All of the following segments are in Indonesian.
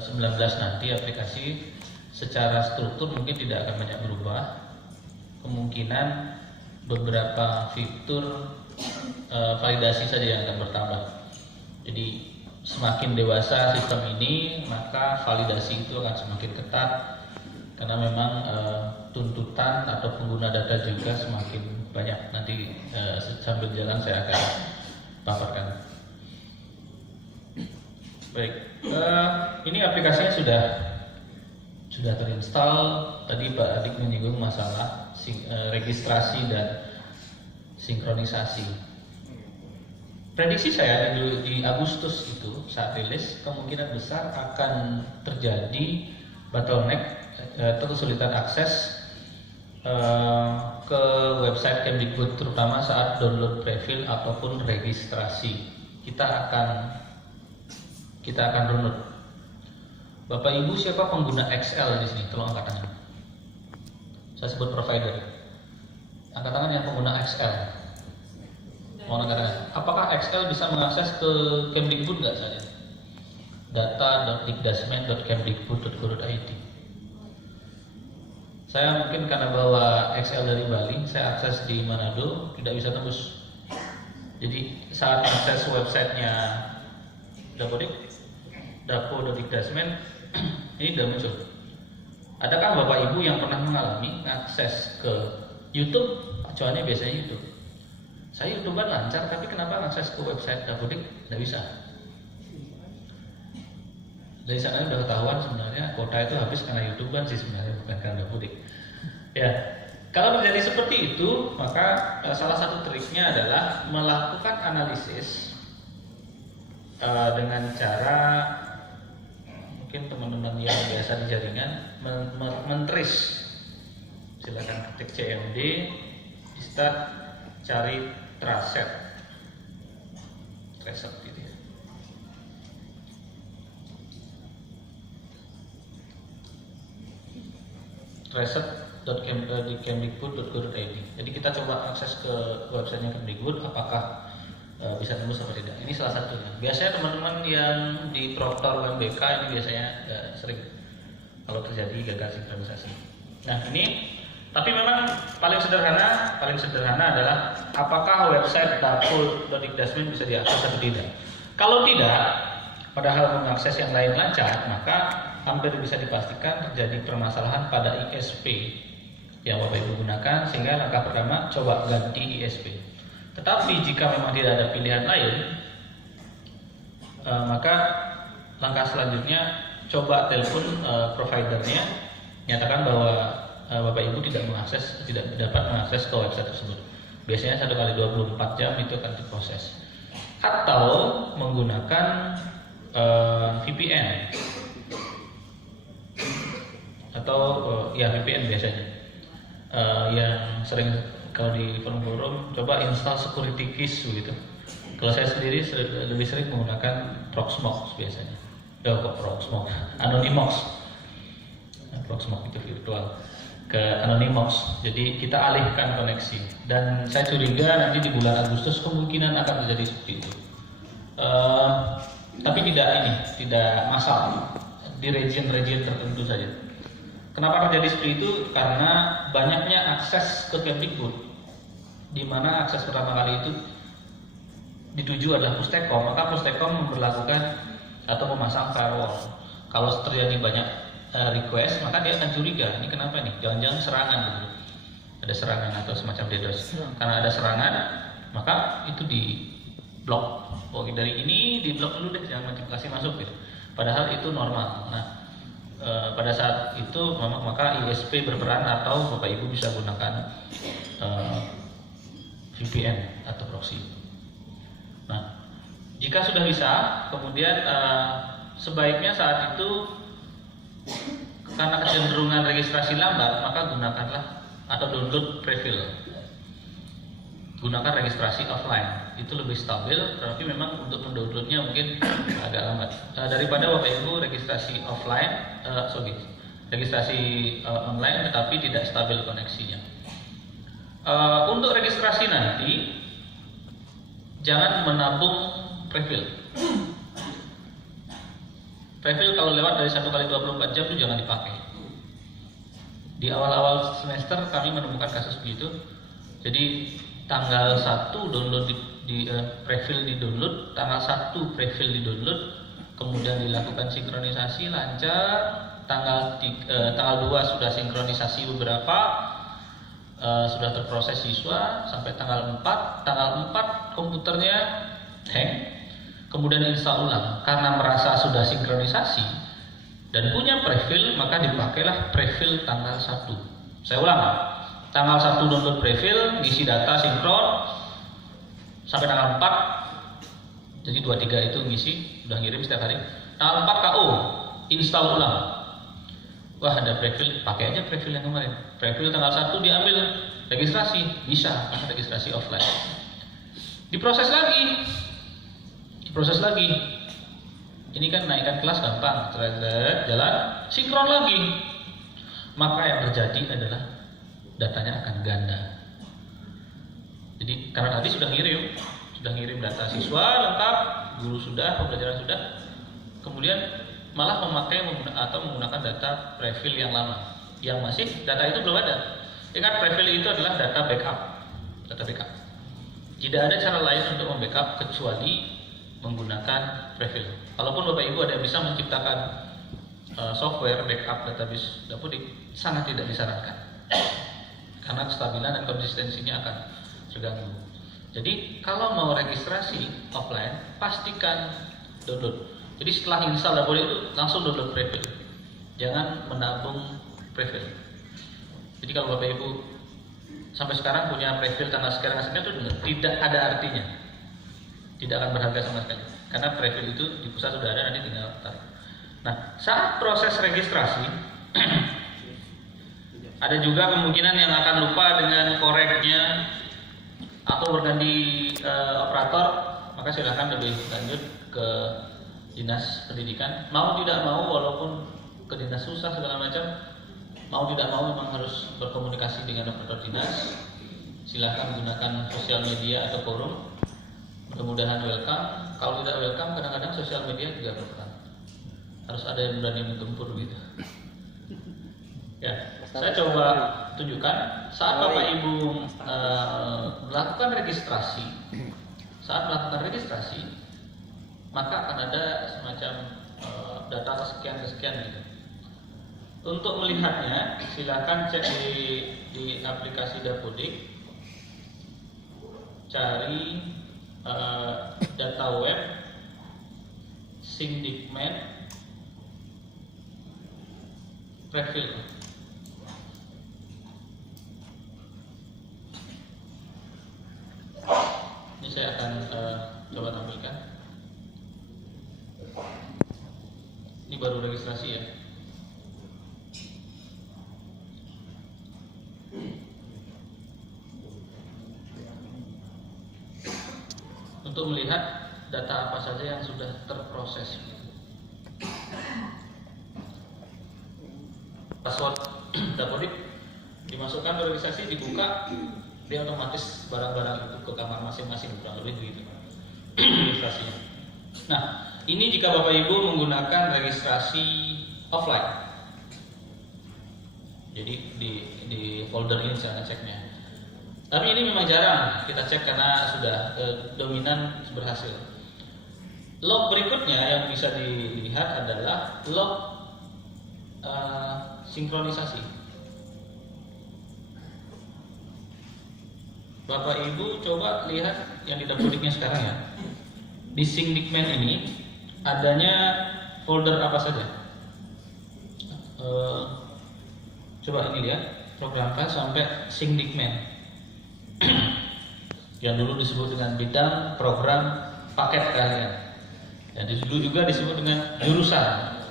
19 nanti aplikasi secara struktur mungkin tidak akan banyak berubah. Kemungkinan beberapa fitur validasi saja yang akan bertambah. Jadi semakin dewasa sistem ini, maka validasi itu akan semakin ketat karena memang tuntutan atau pengguna data juga semakin banyak. Nanti sambil jalan saya akan paparkan. Baik, ini aplikasinya sudah terinstall. Tadi Pak Adik menyinggung masalah registrasi dan sinkronisasi. Prediksi saya di Agustus itu saat rilis kemungkinan besar akan terjadi bottleneck atau kesulitan akses ke website Kemdikbud, terutama saat download prefill ataupun registrasi. Kita akan download. Bapak Ibu siapa pengguna XL di sini? Tolong angkat tangan. Saya sebut provider. Angkat tangan yang pengguna XL. Mau angkat tangan. Apakah XL bisa mengakses ke Kemdikbud nggak saja? data.dikdasmen.kemdikbud.go.id. Saya mungkin karena bawa XL dari Bali, saya akses di Manado tidak bisa tembus. Jadi saat akses websitenya Dapo.dikdasmen ini sudah muncul. Adakah Bapak Ibu yang pernah mengalami akses ke YouTube? Acuannya biasanya YouTube. Saya YouTube kan lancar, tapi kenapa akses ke website Dapodik tidak bisa? Dari sana sudah ketahuan sebenarnya kuota itu habis karena YouTube kan sih sebenarnya, bukan karena Dapodik. Ya, kalau terjadi seperti itu, maka salah satu triknya adalah melakukan analisis dengan cara mungkin teman-teman yang biasa di jaringan men-trace. Silakan ketik CMD, start cari traset gitu ya. Traset.kemdikbud.go.id. Jadi kita coba akses ke websitenya Kemdikbud, apakah bisa tembus atau tidak. Ini salah satunya. Biasanya teman-teman yang di Proktor UMBK ini biasanya sering kalau terjadi gagal sinkronisasi. Nah ini, tapi memang paling sederhana adalah apakah website Dapo.dikdasmen bisa diakses atau tidak. Kalau tidak, padahal mengakses yang lain lancar, maka hampir bisa dipastikan terjadi permasalahan pada ISP yang Bapak Ibu gunakan, sehingga langkah pertama coba ganti ISP. Tetapi jika memang tidak ada pilihan lain, maka langkah selanjutnya coba telepon providernya, nyatakan bahwa Bapak Ibu tidak dapat mengakses ke website tersebut. Biasanya 1 kali 24 jam itu akan diproses. Atau menggunakan VPN atau VPN biasanya yang sering kalau di forum coba install security keys begitu. Kalau saya sendiri lebih sering menggunakan Proxmox biasanya. Proxmox, Anonymous. Proxmox itu virtual ke Anonymous. Jadi kita alihkan koneksi. Dan saya curiga nanti di bulan Agustus kemungkinan akan terjadi seperti itu. Tapi tidak massal di region-region tertentu saja. Kenapa terjadi seperti itu? Karena banyaknya akses ke Kemdikbud, di mana akses pertama kali itu dituju adalah Pustekom, maka Pustekom memperlakukan atau memasang firewall. Kalau terjadi banyak request, maka dia akan curiga, ini kenapa nih? Jangan-jangan serangan gitu. Ada serangan atau semacam DDoS. Karena ada serangan, maka itu di blok. Oh, dari ini di blok dulu deh, jangan kasih masuk gitu. Padahal itu normal. Nah, pada saat itu maka ISP berperan atau Bapak Ibu bisa gunakan VPN atau proxy. Nah, jika sudah bisa, kemudian sebaiknya saat itu karena kecenderungan registrasi lambat, maka gunakanlah atau download prefill. Gunakan registrasi offline, itu lebih stabil, tapi memang untuk mendownloadnya mungkin agak lambat. Daripada Bapak Ibu registrasi offline, registrasi online tetapi tidak stabil koneksinya. Untuk registrasi nanti, jangan menabung prefill. Prefill kalau lewat dari 1 kali 24 jam itu jangan dipakai. Di awal-awal semester kami menemukan kasus begitu. Jadi tanggal 1 download prefill di download, tanggal 1 prefill di download, kemudian dilakukan sinkronisasi lancar. Tanggal 2 sudah sinkronisasi beberapa, sudah terproses siswa sampai tanggal 4. Tanggal 4 komputernya hang, kemudian install ulang. Karena merasa sudah sinkronisasi dan punya prefill, maka dipakailah prefill tanggal 1. Saya ulang, tanggal 1 download prefill, ngisi data sinkron sampai tanggal 4. Jadi 23 itu ngisi, udah ngirim setiap hari. Tanggal 4 KO, install ulang. Wah, ada prefill, pakai aja prefill yang kemarin. Prefill tanggal 1 diambil, registrasi, bisa, karena registrasi offline. Diproses lagi. Ini kan naikkan kelas gampang, jalan, sinkron lagi. Maka yang terjadi adalah datanya akan ganda. Jadi karena tadi sudah ngirim data siswa lengkap, guru sudah, pembelajaran sudah, kemudian malah menggunakan data prefill yang lama, yang masih data itu belum ada. Ingat, prefill itu adalah data backup. Tidak ada cara lain untuk membackup kecuali menggunakan prefill. Kalaupun Bapak Ibu ada yang bisa menciptakan software backup database Dapodik, sangat tidak disarankan karena kestabilan dan konsistensinya akan terganggu. Jadi kalau mau registrasi offline, pastikan download. Jadi setelah install Dapodik itu langsung download prefill, jangan menabung prefill. Jadi kalau Bapak Ibu sampai sekarang punya prefill tanggal sekian itu tidak ada artinya, tidak akan berharga sama sekali, karena prefill itu di pusat sudah ada, nanti tinggal taruh. Nah, saat proses registrasi ada juga kemungkinan yang akan lupa dengan koreknya atau berganti operator, maka silakan lebih lanjut ke dinas pendidikan. Mau tidak mau, walaupun ke dinas susah segala macam, mau tidak mau memang harus berkomunikasi dengan operator dinas. Silakan gunakan sosial media atau forum. Mudah-mudahan welcome. Kalau tidak welcome, kadang-kadang sosial media juga berperan. Harus ada yang berani menggempur gitu. Ya, saya coba tunjukkan saat Bapak Ibu melakukan registrasi. Saat melakukan registrasi, maka akan ada semacam data kesekian gitu. Untuk melihatnya, silakan cek di aplikasi Dapodik, cari data web Syndicman prefill. Ini saya akan coba tampilkan. Ini baru registrasi ya. Untuk melihat data apa saja yang sudah terproses. Password Dapodik dimasukkan ke registrasi, dibuka, dia otomatis barang-barang itu ke kamar masing-masing, kurang lebih begitu registrasinya. Nah, ini jika Bapak Ibu menggunakan registrasi offline. Jadi di folder ini saya ngeceknya. Tapi ini memang jarang kita cek karena sudah dominan berhasil. Log berikutnya yang bisa dilihat adalah log sinkronisasi. Bapak Ibu coba lihat yang di Dapodiknya sekarang ya. Di Syndicman ini adanya folder apa saja? Coba ini lihat, programkan sampai Syndicman. Yang dulu disebut dengan bidang program paket keahlian, dan dulu juga disebut dengan jurusan.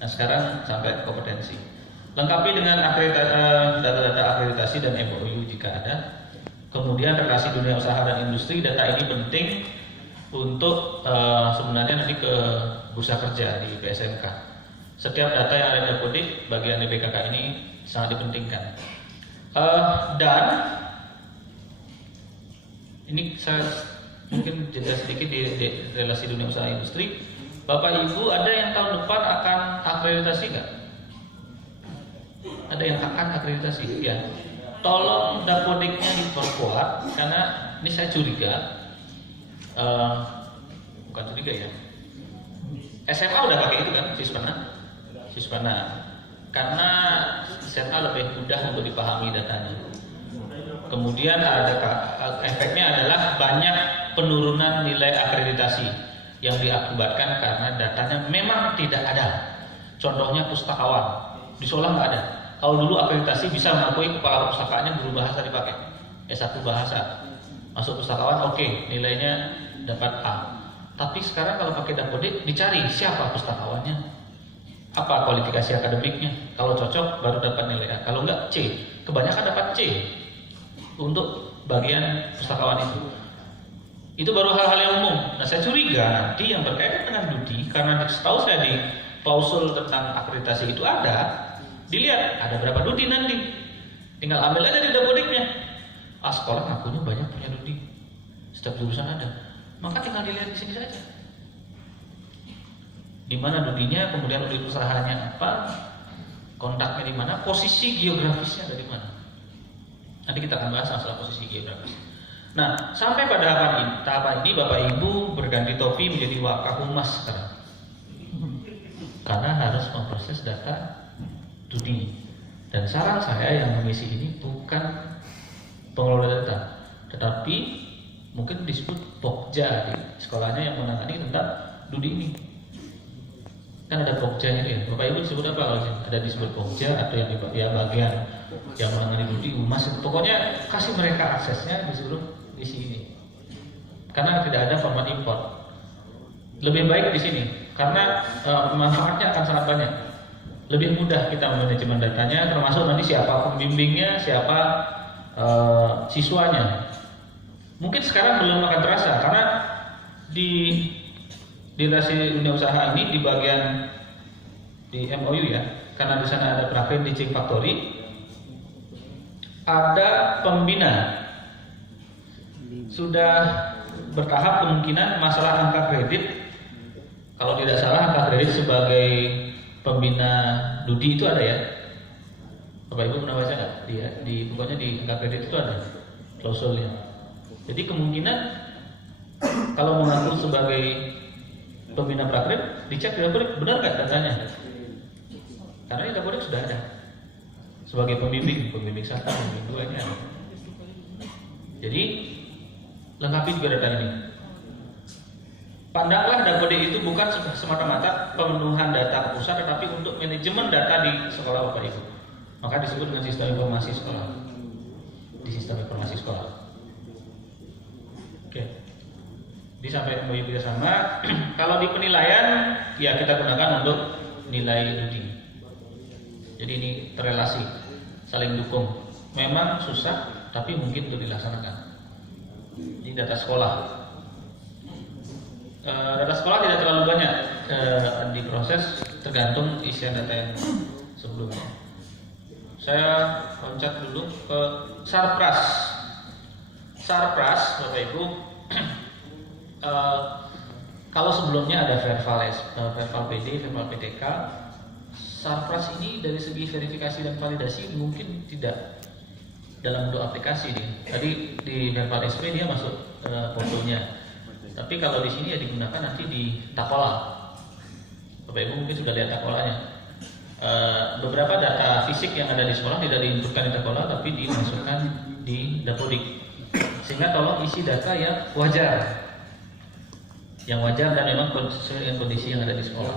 Nah, sekarang sampai kompetensi. Lengkapi dengan data-data akreditasi dan MOU jika ada. Kemudian relasi dunia usaha dan industri. Data ini penting untuk sebenarnya nanti ke bursa kerja di PSMK. Setiap data yang ada di Dapodik bagian DPKK ini sangat dipentingkan. Dan ini saya mungkin jeda sedikit di relasi dunia usaha industri. Bapak Ibu ada yang tahun depan akan akreditasi nggak? Ada yang akan akreditasi ya. Tolong dapodiknya diperkuat karena ini saya curiga, bukan curiga ya. SMA udah pakai itu kan, Sispana. Karena SMA lebih mudah untuk dipahami datanya. Kemudian ada efeknya adalah banyak penurunan nilai akreditasi yang diakibatkan karena datanya memang tidak ada. Contohnya pustakawan di sekolah nggak ada. Kalau dulu akreditasi bisa mengakui kepala pustakanya guru bahasa dipakai, S1 bahasa, masuk pustakawan oke, nilainya dapat A. Tapi sekarang kalau pakai dapodik dicari siapa pustakawannya, apa kualifikasi akademiknya. Kalau cocok baru dapat nilai A, kalau enggak C. Kebanyakan dapat C untuk bagian pustakawan itu. Itu baru hal-hal yang umum. Nah saya curiga nanti yang berkaitan dengan Dudi, karena setahu saya di klausul tentang akreditasi itu ada, dilihat ada berapa Dudi nanti, tinggal ambil aja di dapodiknya. Sekolah ngakunya banyak punya Dudi, setiap jurusan ada, maka tinggal dilihat di sini saja. Di mana Dudinya, kemudian unit usahanya apa, kontaknya di mana, posisi geografisnya ada di mana. Nanti kita akan bahas masalah posisi geografis. Nah, sampai pada tahapan ini Bapak Ibu berganti topi menjadi Wakahumas sekarang. Karena harus memproses data Dudi. Dan saran saya yang mengisi ini bukan pengelola data, tetapi mungkin disebut Pokja di sekolahnya yang menangani tentang Dudi ini. Kan ada Pokjanya ya. Bapak Ibu disebut apa kalau ada disebut Pokja atau yang ya bagian yang menangani Dudi, Humas, pokoknya kasih mereka aksesnya disuruh isi ini. Karena tidak ada format import. Lebih baik di sini karena manfaatnya akan sangat banyak. Lebih mudah kita manajemen datanya, termasuk nanti siapa pembimbingnya, siapa siswanya. Mungkin sekarang belum akan terasa karena di relasi dunia usaha ini di bagian di MOU ya, karena di sana ada Praven Teaching Factory, ada pembina sudah bertahap kemungkinan masalah angka kredit. Kalau tidak salah angka kredit sebagai pembina Dudi itu ada ya. Bapak Ibu pernah baca nggak? Di pokoknya di angka kredit itu ada klausulnya. Jadi kemungkinan kalau mengaku sebagai pembina prakred dicek di dapur benar nggak datanya? Karena di dapur sudah ada sebagai pembimbing 1, pembimbing 2 ini ada. Jadi lengkapi juga data ini. Pandanglah dapodik itu bukan semata-mata pemenuhan data ke pusat, tetapi untuk manajemen data di sekolah Bapak Ibu. Maka disebut dengan sistem informasi sekolah. Di sistem informasi sekolah. Oke. Jadi sampai Bapak Ibu sama. Kalau di penilaian, ya kita gunakan untuk nilai Dudi. Jadi ini terrelasi, saling dukung. Memang susah, tapi mungkin untuk dilaksanakan. Ini data sekolah. Data sekolah tidak terlalu banyak diproses, tergantung isian data yang sebelumnya. Saya loncat dulu ke Sarpras. Sarpras, Bapak Ibu, kalau sebelumnya ada verbal PD, verbal PTK, Sarpras ini dari segi verifikasi dan validasi mungkin tidak dalam bentuk aplikasi nih. Tadi di verbal SP dia masuk fotonya. Tapi kalau di sini ya digunakan nanti di Takola. Bapak Ibu mungkin sudah lihat Takolanya. Beberapa data fisik yang ada di sekolah tidak diinputkan di Takola, tapi dimasukkan di Dapodik. Sehingga tolong isi data yang wajar, dan memang sesuai dengan kondisi yang ada di sekolah.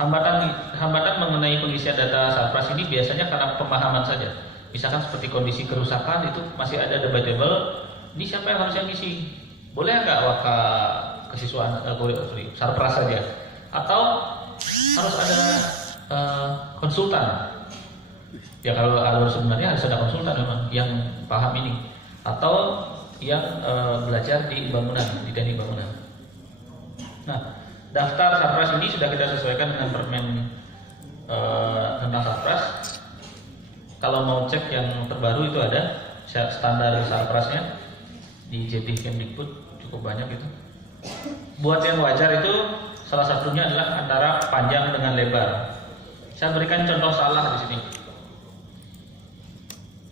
Hambatan mengenai pengisian data Sarpras ini biasanya karena pemahaman saja. Misalkan seperti kondisi kerusakan itu masih ada debatable. Ini siapa yang harusnya ngisi? Boleh nggak waka kesiswaan Sarpras saja? Atau harus ada konsultan? Ya kalau sebenarnya harus ada konsultan memang yang paham ini. Atau yang belajar di bangunan, di teknik bangunan. Nah, daftar Sarpras ini sudah kita sesuaikan dengan Permen tentang Sarpras. Kalau mau cek yang terbaru itu ada standar Sarprasnya di JT Kemdikbud, cukup banyak itu. Buat yang wajar itu salah satunya adalah antara panjang dengan lebar. Saya berikan contoh salah di sini.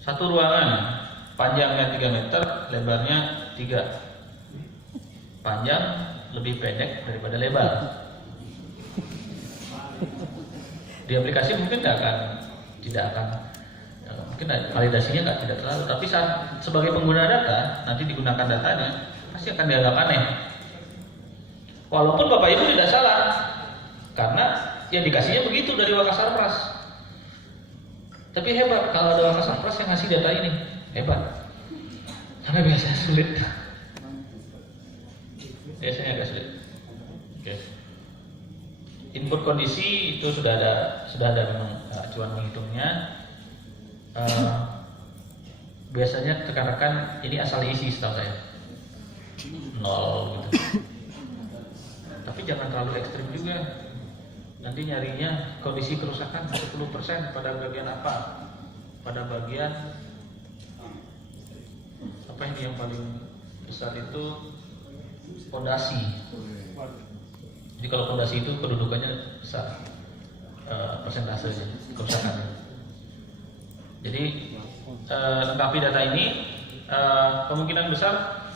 Satu ruangan panjangnya 3 meter, lebarnya 3. Panjang lebih pendek daripada lebar. Di aplikasi mungkin tidak akan mungkin validasinya tidak terlalu, tapi saat sebagai pengguna data nanti digunakan datanya pasti akan dianggap aneh. Walaupun Bapak Ibu tidak salah, karena yang dikasihnya begitu dari Wakasarpras. Tapi hebat kalau ada Wakasarpras yang ngasih data ini, hebat. Karena biasanya sulit. Biasanya agak sulit. Oke. Input kondisi itu sudah ada memang acuan menghitungnya. Biasanya rekan-rekan ini asal isi setahu saya 0 gitu. Tapi jangan terlalu ekstrim juga. Nanti nyarinya kondisi kerusakan 10% pada bagian apa? Pada bagian apa ini yang paling besar itu fondasi. Jadi kalau fondasi itu kedudukannya besar, persentasenya kerusakannya. Jadi lengkapi data ini, kemungkinan besar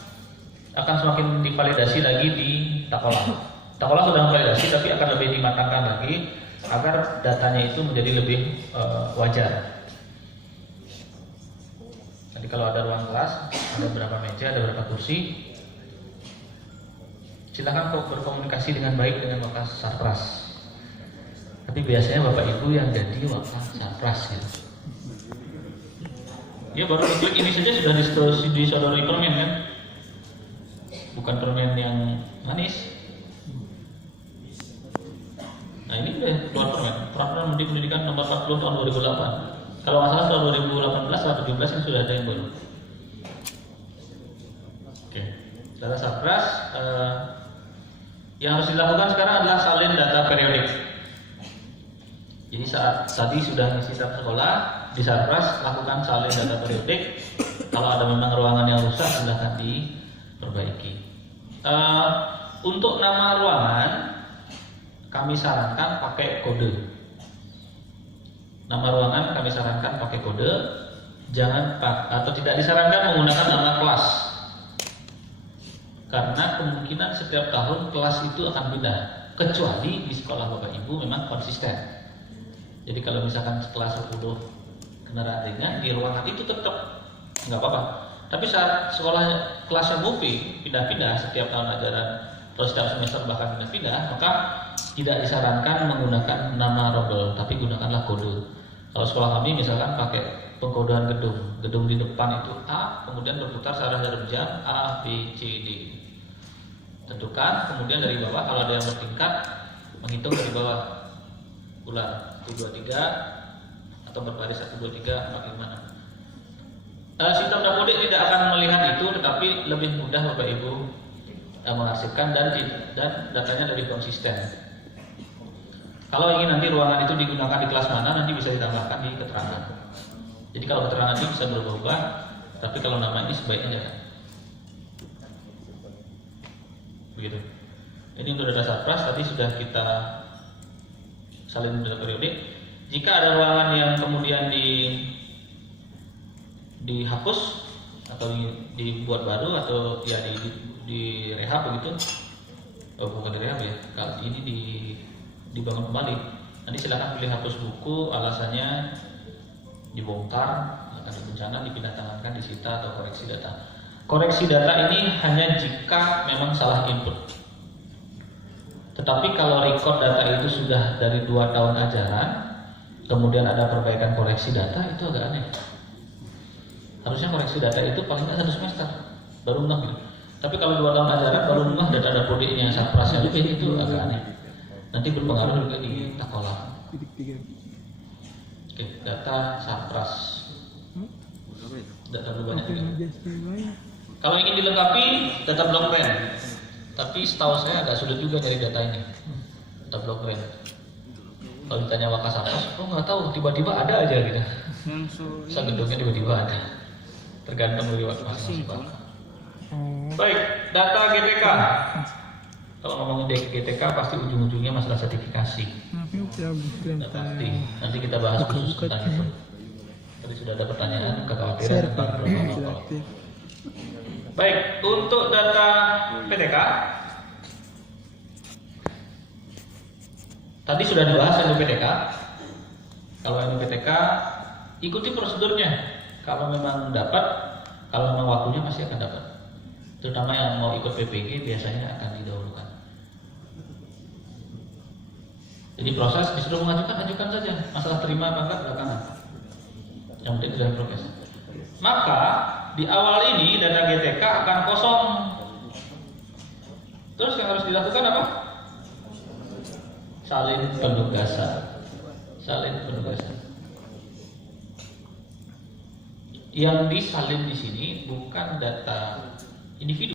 akan semakin divalidasi lagi di Takola. Takola sudah memvalidasi, tapi akan lebih dimatangkan lagi agar datanya itu menjadi lebih wajar. Jadi kalau ada ruang kelas, ada berapa meja, ada berapa kursi, silakan berkomunikasi dengan baik dengan Wakasarpras. Tapi biasanya Bapak Ibu yang jadi Wakasarpras gitu. Ya baru klik ini saja sudah disodori permen kan? Bukan permen yang manis. Nah ini udah keluar peraturan Menteri Pendidikan nomor 40 tahun 2008. Kalau nggak salah tahun 2018 atau 2017 kan sudah ada yang baru. Oke, data Sarpras yang harus dilakukan sekarang adalah salin data periodik. Jadi saat tadi sudah ngisi satu sekolah di Sarpras, lakukan salin data periodik. Kalau ada memang ruangan yang rusak, silahkan diperbaiki. Untuk nama ruangan kami sarankan pakai kode. Nama ruangan kami sarankan pakai kode, atau tidak disarankan menggunakan nama kelas. Karena kemungkinan setiap tahun kelas itu akan pindah, kecuali di sekolah Bapak Ibu memang konsisten. Jadi kalau misalkan kelas 10 kendaraan ringan, di ruangan itu tetap nggak apa-apa. Tapi saat sekolah kelasnya moving, pindah-pindah setiap tahun ajaran atau setiap semester bahkan pindah-pindah, maka tidak disarankan menggunakan nama rombel, tapi gunakanlah kode. Kalau sekolah kami misalkan pakai pengkodean gedung di depan itu A, kemudian berputar searah jarum jam A, B, C, D. Tentukan, kemudian dari bawah kalau ada yang bertingkat, menghitung dari bawah. Ulang, 1, 2, 3, atau berbaris 1, 2, 3, 4, 5. Sistem Dapodik tidak akan melihat itu, tetapi lebih mudah Bapak Ibu mengarsipkan dan datanya lebih konsisten. Kalau ingin nanti ruangan itu digunakan di kelas mana, nanti bisa ditambahkan di keterangan. Jadi kalau keterangan ini bisa berubah, tapi kalau nama ini sebaiknya jangan. Begitu. Ini untuk data Sarpras tadi sudah kita salin data periodik. Jika ada ruangan yang kemudian dihapus atau dibuat baru atau ya di rehab begitu, bukan di rehab ya, kalau ini dibangun kembali, nanti silakan pilih hapus buku, alasannya dibongkar, akan bencana, dipindah tangankan, disita atau koreksi data. Koreksi data ini hanya jika memang salah input. Tetapi kalau record data itu sudah dari 2 tahun ajaran, kemudian ada perbaikan koreksi data, itu agak aneh. Harusnya koreksi data itu paling nggak 1 semester baru ngeh gitu. Tapi kalau 2 tahun ajaran baru ngeh data Dapodiknya Sarprasnya lebih, itu agak aneh. Nanti berpengaruh juga di Takola. Oke, data Sarpras. Data banyak juga. Kalau ingin dilengkapi data blockchain, tapi setahu saya agak sulit juga dari data ini. Data blockchain. Kalau ditanya Wakasarpras, nggak tahu, tiba-tiba ada aja gitu. Gedungnya tiba-tiba ada. Tergantung dari masing-masing. Baik, data GPK. Kalau ngomongin GTK pasti ujung-ujungnya masalah sertifikasi. Sudah Pasti. Nanti kita bahas khusus tentang itu. Tadi sudah ada pertanyaan, kekhawatiran tentang protokol. Baik, untuk data PTK tadi sudah dibahas NUPTK. Kalau NUPTK ikuti prosedurnya. Kalau memang dapat, kalau memang waktunya pasti akan dapat. Terutama yang mau ikut PPG biasanya akan didahulukan. Jadi proses disuruh mengajukan, ajukan saja. Masalah terima apa enggak belakangan. Yang penting sudah progres. Maka di awal ini data GTK akan kosong. Terus yang harus dilakukan apa? Salin penugasan. Salin penugasan. Yang disalin di sini bukan data individu.